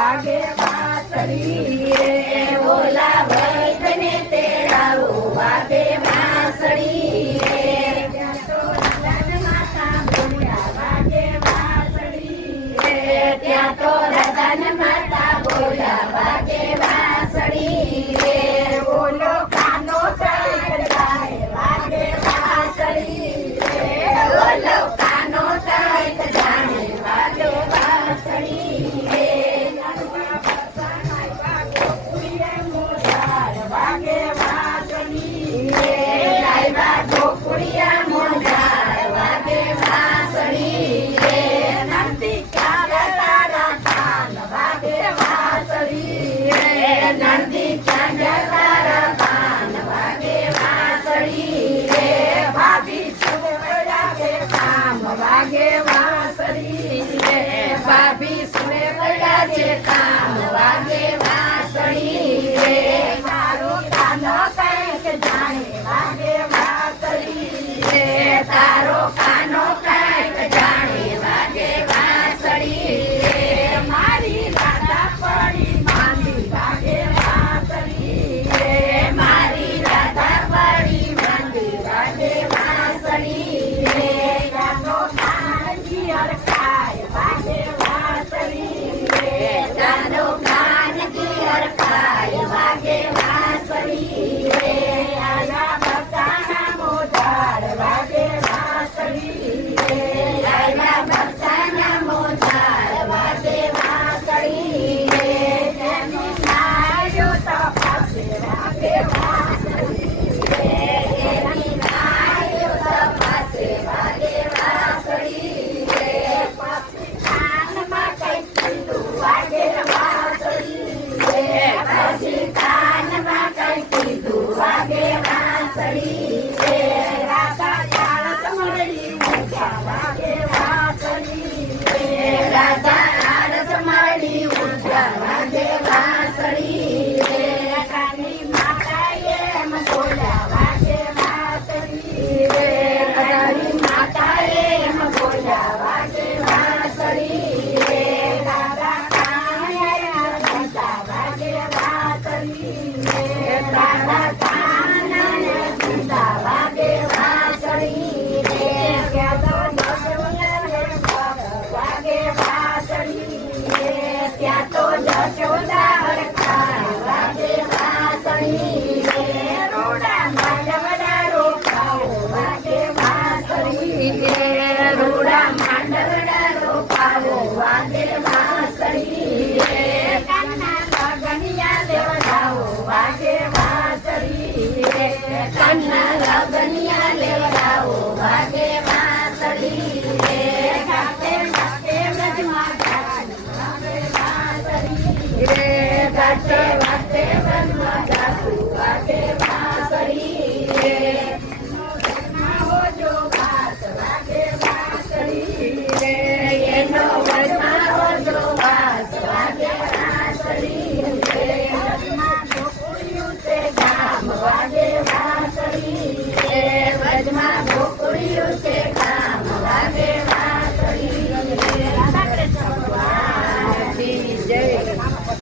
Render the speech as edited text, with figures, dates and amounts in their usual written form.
વાગે વાંસળી રે ઓલા વૈદને તેડાવો વાગે વાંસળી રે ત્યાં તો રાધા માતા બોલ્યા વાગે વાંસળી રે ત્યાં તો રાધા માતા બોલ્યા વાગે વાંસળી રે બોલો કાનો જાય વાગે વાંસળી રે બોલો કાનો જાય જાણે વાગે વાંસળી રે વાગે વાંસળી રે લાયવા ઢોકળિયા મોઢાર વાગે વાંસળી રે નંદી ક્યારે તારા કાન વાગે વાંસળી રે નંદી ક્યારે તારા કાન વાગે વાંસળી રે ભાભી સુરે વળાગે કામ વાગે વાંસળી રે ભાભી સુરે વળાગે કામ વાગે વાંસળી રે તારો કાનો કંઈક જાણે વાગે વાંસળી રે તારો કાનો કંઈક જાણે વાગે વાંસળી રે મારી રાધા પડી માંદી વાગે વાંસળી રે મારી રાધા પડી માંદી વાગે વાંસળી રે તારો કાનજી હરખાય વાગે વાંસળી રે તારો કાનજી હરખાય વાગે વાંસળી રે આયા બચાના મોઢાર વાગે વાંસળી રે આયા બચાના મોઢાર વાગે વાંસળી રે એની નાયો તપાસે વાગે વાંસળી રે એની નાયો તપાસે વાગે વાંસળી રે પછી કાનમાં કઈ કીધું વાગે વાંસળી રે પછી કાનમાં કઈ કીધું વાગે વાંસળી રે રાધા આળસ મળી ઊંચા વાગે વાંસળી રે રાધા આળસ મળી ઊંચા વાગે વાંસળી રે કાની માતાએ એમ બોલ્યા વાગે વાંસળી રે કાની માતાએ એમ બોલ્યા વાગે વાંસળી રે રાધા કાનૈયા ઘંટા વાગે વાંસળી રે રાધા કાનૈયા ઘંટા વાગે વાંસળી રે ત્યાં તો વાગે વાંસળી રે ત્યાં તો જશોદા હરખાય વાગે વાંસળી રે રૂડા માંડવડા રોપાઓ વાગે વાંસળી રે રૂડા માંડવડા રોપાઓ વાગે વાંસળી રે કન્ના લગનિયા લેવડાવો વાગે વાંસળી રે કન્ના લગનિયા લેવડાવો વાગે વાંસળી રે ગાતે ગાતે વ્રજમાં જાશું વાગે વાંસળી રે ગાતે ગાતે વ્રજમાં જાશું વાગે વાંસળી રે હોજો વાસ વાગે વાંસળી રે એનો વરમાં હોજો વાસ વાગે વાંસળી રે વજમાં ગોકુળિયું છે ગામ વાગે વાંસળી રે વજમાં ગોકુળિયું છે